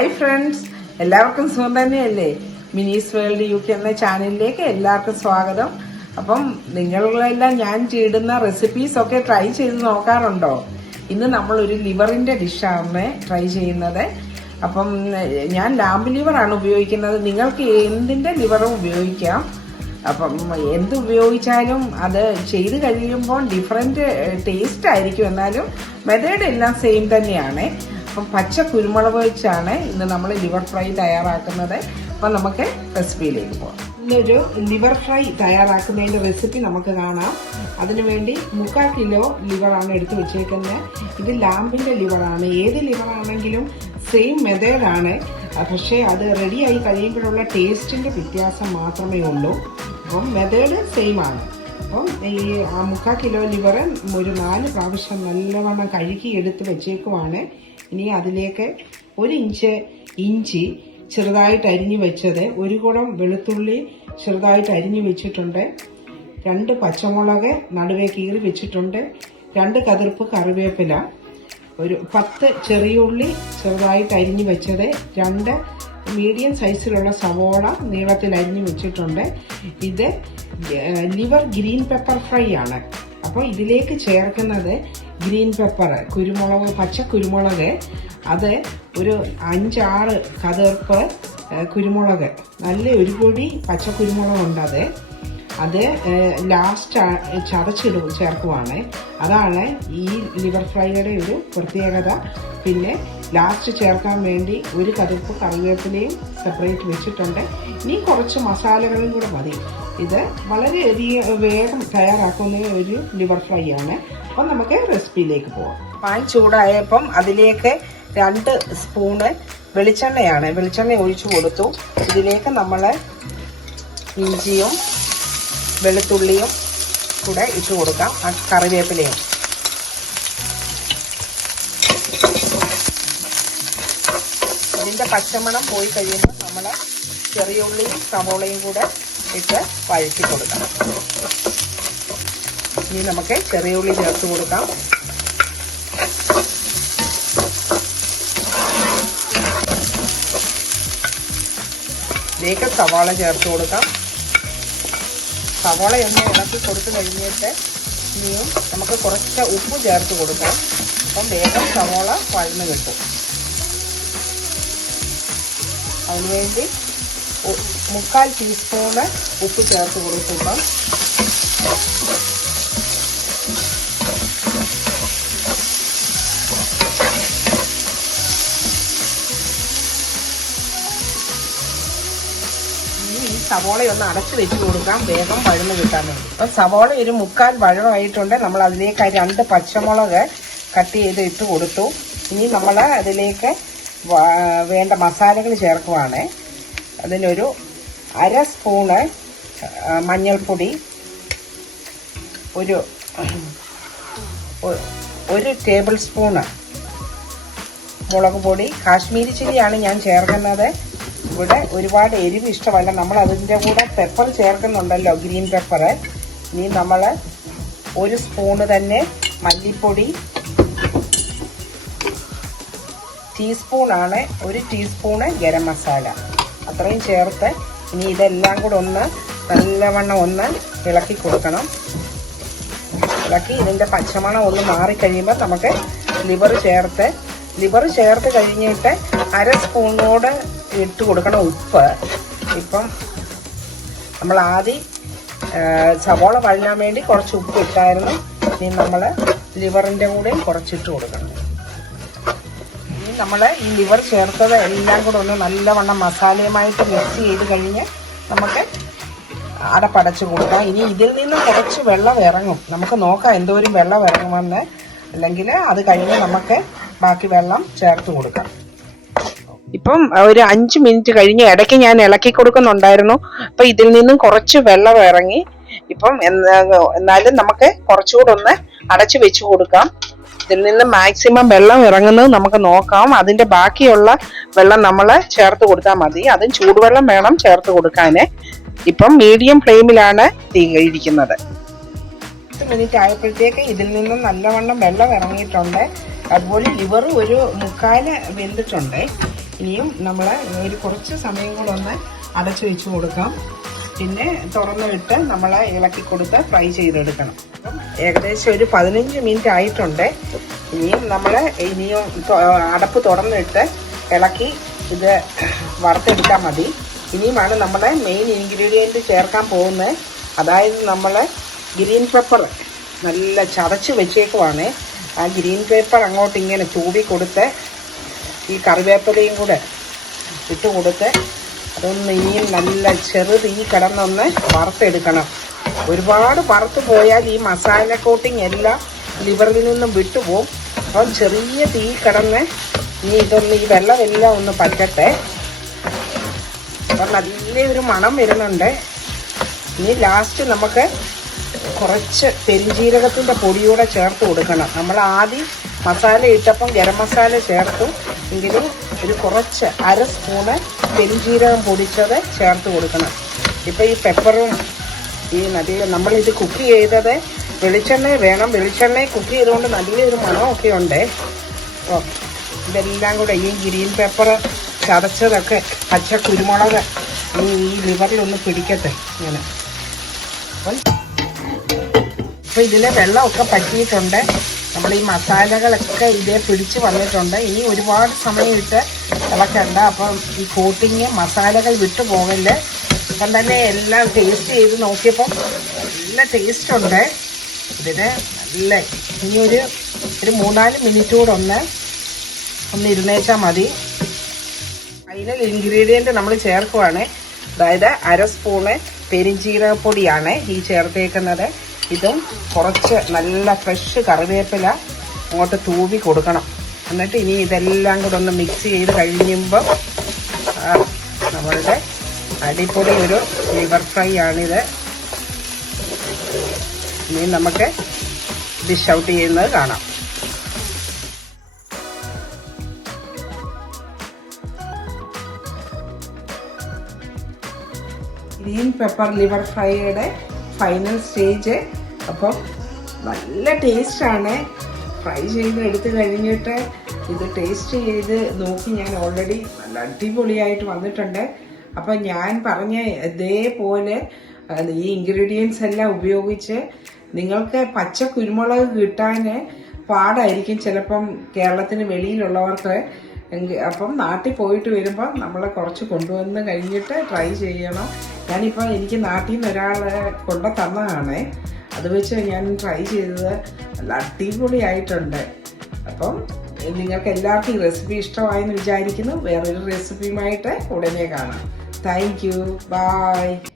Hi friends, എല്ലാവർക്കും സുഖം തന്നെയല്ലേ? മിനീസ് വേൾഡ് UK എന്ന ചാനലിലേക്ക് എല്ലാവർക്കും സ്വാഗതം. അപ്പം നിങ്ങളെല്ലാം ഞാൻ ചെയ്യുന്ന റെസിപ്പീസ് ഒക്കെ ട്രൈ ചെയ്ത് നോക്കാറുണ്ടോ? ഇന്ന് നമ്മളൊരു ലിവറിന്റെ ഡിഷാണ് ട്രൈ ചെയ്യുന്നത്. അപ്പം ഞാൻ ലാമ്പ് ലിവറാണ് ഉപയോഗിക്കുന്നത്. നിങ്ങൾക്ക് എന്തിന്റെ ലിവറും ഉപയോഗിക്കാം. അപ്പം എന്ത് ഉപയോഗിച്ചാലും അത് ചെയ്ത് കഴിയുമ്പോൾ ഡിഫറെന്റ് ടേസ്റ്റ് ആയിരിക്കും. എന്നാലും മെത്തേഡ് എല്ലാം സെയിം തന്നെയാണ്. അപ്പം പച്ച കുരുമുളക് വെച്ചാണ് ഇന്ന് നമ്മൾ ലിവർ ഫ്രൈ തയ്യാറാക്കുന്നത്. അപ്പം നമുക്ക് റെസിപ്പിയിലേക്ക് പോകാം. ഇന്നൊരു ലിവർ ഫ്രൈ തയ്യാറാക്കുന്നതിൻ്റെ റെസിപ്പി നമുക്ക് കാണാം. അതിനുവേണ്ടി 3/4 കിലോ ലിവറാണ് എടുത്ത് വെച്ചേക്കുന്നത്. ഇത് ലാമ്പിൻ്റെ ലിവറാണ്. ഏത് ലിവറാണെങ്കിലും സെയിം മെത്തേഡാണ്. പക്ഷേ അത് റെഡിയായി കഴിയുമ്പോഴുള്ള ടേസ്റ്റിൻ്റെ വ്യത്യാസം മാത്രമേ ഉള്ളൂ. അപ്പം മെത്തേഡ് സെയിം ആണ്. അപ്പം ഈ 3/4 കിലോ ലിവർ ഒരു 4 പ്രാവശ്യം നല്ലവണ്ണം കഴുകി എടുത്ത് വെച്ചേക്കുവാണ്. ഇനി അതിലേക്ക് 1 ഇഞ്ച് ഇഞ്ചി ചെറുതായിട്ട് അരിഞ്ഞു വെച്ചത്, 1 കുടം വെളുത്തുള്ളി ചെറുതായിട്ട് അരിഞ്ഞു വെച്ചിട്ടുണ്ട്, 2 പച്ചമുളക് നടുവേ കീറി വെച്ചിട്ടുണ്ട്, 2 കതിർപ്പ് കറിവേപ്പില, ഒരു 10 ചെറിയുള്ളി ചെറുതായിട്ട് അരിഞ്ഞു വെച്ചത്, 2 മീഡിയം സൈസിലുള്ള സവോള നീളത്തിൽ അരിഞ്ഞു വെച്ചിട്ടുണ്ട്. ഇത് ലിവർ ഗ്രീൻ പെപ്പർ ഫ്രൈ ആണ്. അപ്പോൾ ഇതിലേക്ക് ചേർക്കുന്നത് ഗ്രീൻ പെപ്പർ, കുരുമുളക്, പച്ച കുരുമുളക്, അത് ഒരു 5-6 കതിർപ്പ് കുരുമുളക്, നല്ല ഒരു പൊടി പച്ച കുരുമുളകുണ്ട്. അത് ലാസ്റ്റ് ചേർക്കുവാണ്. അതാണ് ഈ ലിവർ ഫ്രൈയുടെ ഒരു പ്രത്യേകത. പിന്നെ ലാസ്റ്റ് ചേർക്കാൻ വേണ്ടി 1 കതിർപ്പ് കറിവേപ്പിലയും സെപ്പറേറ്റ് വെച്ചിട്ടുണ്ട്. ഇനി കുറച്ച് മസാലകളും കൂടെ മതി. ഇത് വളരെയധികം വേഗം തയ്യാറാക്കുന്ന ഒരു ലിവർ ഫ്രൈ ആണ്. അപ്പം നമുക്ക് റെസിപ്പിയിലേക്ക് പോവാം. പാൻ ചൂടായപ്പം അതിലേക്ക് 2 സ്പൂണ് വെളിച്ചെണ്ണ ഒഴിച്ചു കൊടുത്തു. ഇതിലേക്ക് നമ്മൾ ഇഞ്ചിയും വെളുത്തുള്ളിയും കൂടെ ഇട്ട് കൊടുക്കാം, കറിവേപ്പിലയും. ഇതിൻ്റെ പച്ചമണം പോയി കഴിയുമ്പോൾ നമ്മൾ ചെറിയുള്ളിയും സവോളയും കൂടെ ഇട്ട് വഴറ്റി കൊടുക്കാം. ഇനി നമുക്ക് ചെറിയുള്ളി ചേർത്ത് കൊടുക്കാം. ഇതിലേക്ക് സവാള ചേർത്ത് കൊടുക്കാം. സവാള ഒന്ന് ഇളക്കി കൊടുത്തു കഴിഞ്ഞിട്ട് ഇനിയും നമുക്ക് കുറച്ച് ഉപ്പ് ചേർത്ത് കൊടുക്കാം. അപ്പം വേഗം സവാള വഴന്ന് കിട്ടും. അതിനുവേണ്ടി 3/4 ടീസ്പൂണ് ഉപ്പ് ചേർത്ത് കൊടുക്കാം. സവോളയൊന്ന് അടച്ചു വെച്ച് കൊടുക്കാം, വേഗം വഴന്ന് കിട്ടാൻ വേണ്ടി. അപ്പം സവോള ഒരു 3/4 വഴമായിട്ടുണ്ട്. നമ്മൾ അതിലേക്ക് 2 പച്ചമുളക് കട്ട് ചെയ്ത് ഇട്ട് കൊടുത്തു. ഇനി നമ്മൾ അതിലേക്ക് വേണ്ട മസാലകൾ ചേർക്കുവാണ്. അതിനൊരു 1/2 സ്പൂണ് മഞ്ഞൾപ്പൊടി, ഒരു ടേബിൾ സ്പൂണ് മുളക് പൊടി. കാശ്മീരി ചില്ലിയാണ് ഞാൻ ചേർക്കുന്നത്. ഇവിടെ ഒരുപാട് എരിവ് ഇഷ്ടമല്ല. നമ്മൾ അതിൻ്റെ കൂടെ പെപ്പർ ചേർക്കുന്നുണ്ടല്ലോ, ഗ്രീൻ പെപ്പർ. ഇനി നമ്മൾ 1 സ്പൂണ് തന്നെ മല്ലിപ്പൊടി, ടീസ്പൂണാണ്, 1 ടീസ്പൂണ് ഗരം മസാല, അത്രയും ചേർത്ത് ഇനി ഇതെല്ലാം കൂടെ നല്ലവണ്ണം ഇളക്കി കൊടുക്കണം. ഇളക്കി ഇതിൻ്റെ പച്ചമണം മാറിക്കഴിയുമ്പോൾ നമുക്ക് ലിവർ ചേർത്ത് കഴിഞ്ഞിട്ട് 1/2 സ്പൂണോട് ഇട്ട് കൊടുക്കണം ഉപ്പ്. ഇപ്പം നമ്മൾ ആദ്യം സവോള വഴഞ്ഞാൻ വേണ്ടി കുറച്ച് ഉപ്പ് ഇട്ടായിരുന്നു. ഇനി നമ്മൾ ലിവറിൻ്റെ കൂടെ കുറച്ചിട്ട് കൊടുക്കണം. ഇനി നമ്മൾ ഈ ലിവർ ചേർത്തത് എല്ലാം കൂടെ നല്ലവണ്ണം മസാലയുമായിട്ട് മിക്സ് ചെയ്ത് കഴിഞ്ഞ് നമുക്ക് അടപ്പടച്ച് കൊടുക്കാം. ഇനി ഇതിൽ നിന്ന് കുറച്ച് വെള്ളം ഇറങ്ങും. നമുക്ക് നോക്കാം എന്തോരം വെള്ളം ഇറങ്ങുമെന്ന്. അല്ലെങ്കിൽ അത് കഴിഞ്ഞ് നമുക്ക് ബാക്കി വെള്ളം ചേർത്ത് കൊടുക്കാം. ഇപ്പം ഒരു 5 മിനിറ്റ് കഴിഞ്ഞ് ഇടയ്ക്ക് ഞാൻ ഇളക്കി കൊടുക്കുന്നുണ്ടായിരുന്നു. അപ്പം ഇതിൽ നിന്നും കുറച്ച് വെള്ളം ഇറങ്ങി. ഇപ്പം എന്നാലും നമുക്ക് കുറച്ചുകൂടെ അടച്ചു വെച്ച് കൊടുക്കാം. ഇതിൽ നിന്ന് മാക്സിമം വെള്ളം ഇറങ്ങുന്നത് നമുക്ക് നോക്കാം. അതിൻ്റെ ബാക്കിയുള്ള വെള്ളം നമ്മൾ ചേർത്ത് കൊടുത്താൽ മതി. അതും ചൂടുവെള്ളം വേണം ചേർത്ത് കൊടുക്കാൻ. ഇപ്പം മീഡിയം ഫ്ലെയിമിലാണ് തീ ഇരിക്കുന്നത്. 10 മിനിറ്റ് ആയപ്പോഴത്തേക്ക് ഇതിൽ നിന്നും നല്ലവണ്ണം വെള്ളം ഇറങ്ങിയിട്ടുണ്ട്. അതുപോലെ ലിവർ ഒരു 3/4 വെന്തിട്ടുണ്ട്. ഇനിയും നമ്മൾ ഒരു കുറച്ച് സമയം കൂടെ ഒന്ന് അടച്ചു വെച്ച് കൊടുക്കാം. പിന്നെ തുറന്നിട്ട് നമ്മൾ ഇളക്കി കൊടുത്ത് ഫ്രൈ ചെയ്തെടുക്കണം. അപ്പം ഏകദേശം ഒരു 15 മിനിറ്റ് ആയിട്ടുണ്ട്. ഇനിയും അടപ്പ് തുറന്നിട്ട് ഇളക്കി ഇത് വറുത്തെടുത്താൽ മതി. ഇനിയുമാണ് നമ്മുടെ മെയിൻ ഇൻഗ്രീഡിയൻറ്റ് ചേർക്കാൻ പോകുന്നത്. അതായത് നമ്മൾ ഗ്രീൻ പെപ്പർ നല്ല ചതച്ച് വെച്ചേക്കുവാണ്. ആ ഗ്രീൻ പേപ്പർ അങ്ങോട്ട് ഇങ്ങനെ തൂവി കൊടുത്ത് ഈ കറിവേപ്പിലയും കൂടെ ഇട്ട് കൊടുത്ത് അതൊന്ന് ഇനിയും നല്ല ചെറുതീ കിടന്നൊന്ന് വറുത്തെടുക്കണം. ഒരുപാട് വറുത്ത് പോയാൽ ഈ മസാല കോട്ടിങ് എല്ലാം ലിവറിൽ നിന്നും വിട്ടുപോകും. അപ്പം ചെറിയ തീ കിടന്ന് ഈ വെള്ളമെല്ലാം ഒന്ന് പറ്റട്ടെ. അപ്പം നല്ലൊരു മണം വരുന്നുണ്ട്. ഇനി ലാസ്റ്റ് നമുക്ക് കുറച്ച് പെരുംജീരകത്തിൻ്റെ പൊടിയൂടെ ചേർത്ത് കൊടുക്കണം. നമ്മൾ ആദ്യം മസാല ഇട്ടപ്പം ഗരം മസാല ചേർത്തു എങ്കിലും ഒരു കുറച്ച് 1/2 സ്പൂണ് പെരുംജീരകം പൊടിച്ചത് ചേർത്ത് കൊടുക്കണം. ഇപ്പം ഈ പെപ്പറും നമ്മളിത് കുക്ക് ചെയ്തത് വെളിച്ചെണ്ണ വേണം. വെളിച്ചെണ്ണ കുക്ക് ചെയ്തുകൊണ്ട് നല്ലൊരു മണമൊക്കെ ഉണ്ട്. അപ്പോൾ ഇതെല്ലാം കൂടെ ഈ ഗ്രീൻ പെപ്പർ ചതച്ചതൊക്കെ പച്ച കുരുമുളക് ഈ ലിവറിലൊന്ന് പിടിക്കട്ടെ ഇങ്ങനെ. അപ്പോൾ ഇതിലെ വെള്ളമൊക്കെ പറ്റിയിട്ടുണ്ട്. നമ്മൾ ഈ മസാലകളൊക്കെ ഇതേ പിടിച്ച് വന്നിട്ടുണ്ട്. ഇനി ഒരുപാട് സമയം ഇട്ട് ഇളക്കണ്ട. അപ്പം ഈ കോട്ടിങ് മസാലകൾ വിട്ടു പോകല്. അപ്പം തന്നെ എല്ലാം ടേസ്റ്റ് ചെയ്ത് നോക്കിയപ്പോൾ നല്ല ടേസ്റ്റ് ഉണ്ട് ഇതിന്. നല്ല ഇനി ഒരു 3-4 മിനിറ്റ് കൂടെ ഒന്ന് ഇരുന്നേച്ചാൽ മതി. ഫൈനൽ ഇൻഗ്രീഡിയൻറ്റ് നമ്മൾ ചേർക്കുവാണ്. അതായത് 1/2 സ്പൂണ് പെരുംജീരകപ്പൊടിയാണ് ഈ ചേർത്തേക്കുന്നത്. ഇതും കുറച്ച് നല്ല ഫ്രഷ് കറിവേപ്പില അങ്ങോട്ട് തൂവി കൊടുക്കണം. എന്നിട്ട് ഇനി ഇതെല്ലാം കൂടെ ഒന്ന് മിക്സ് ചെയ്ത് കഴിയുമ്പോൾ നമ്മളുടെ അടിപൊളി ഒരു ലിവർ ഫ്രൈ ആണിത്. ഇനി നമുക്ക് ഡിഷ് ഔട്ട് ചെയ്യുന്നത് കാണാം. ഗ്രീൻ പെപ്പർ ലിവർ ഫ്രൈയുടെ ഫൈനൽ സ്റ്റേജ്. അപ്പം നല്ല ടേസ്റ്റാണ്. ഫ്രൈ ചെയ്ത് എടുത്ത് കഴിഞ്ഞിട്ട് ഇത് ടേസ്റ്റ് ചെയ്ത് നോക്കി ഞാൻ ഓൾറെഡി നല്ല അടിപൊളിയായിട്ട് വന്നിട്ടുണ്ട്. അപ്പം ഞാൻ പറഞ്ഞ ഇതേപോലെ ഈ ഇൻഗ്രീഡിയൻസ് എല്ലാം ഉപയോഗിച്ച് നിങ്ങൾക്ക് പച്ച കുരുമുളക് കിട്ടാൻ പാടായിരിക്കും ചിലപ്പം കേരളത്തിന് വെളിയിലുള്ളവർക്ക്. അപ്പം നാട്ടിൽ പോയിട്ട് വരുമ്പോൾ നമ്മൾ കുറച്ച് കൊണ്ടുവന്ന് കഴിഞ്ഞിട്ട് ട്രൈ ചെയ്യണം. ഞാനിപ്പോൾ എനിക്ക് നാട്ടിൽ നിന്ന് ഒരാൾ കൊണ്ടു തന്നതാണ്. അത് വെച്ച് ഞാൻ ട്രൈ ചെയ്തത് നല്ല അടിപൊളിയായിട്ടുണ്ട്. അപ്പം നിങ്ങൾക്ക് എല്ലാവർക്കും ഈ റെസിപ്പി ഇഷ്ടമായെന്ന് വിചാരിക്കുന്നു. വേറൊരു റെസിപ്പിയുമായിട്ട് ഉടനെ കാണാം. Thank you. ബൈ.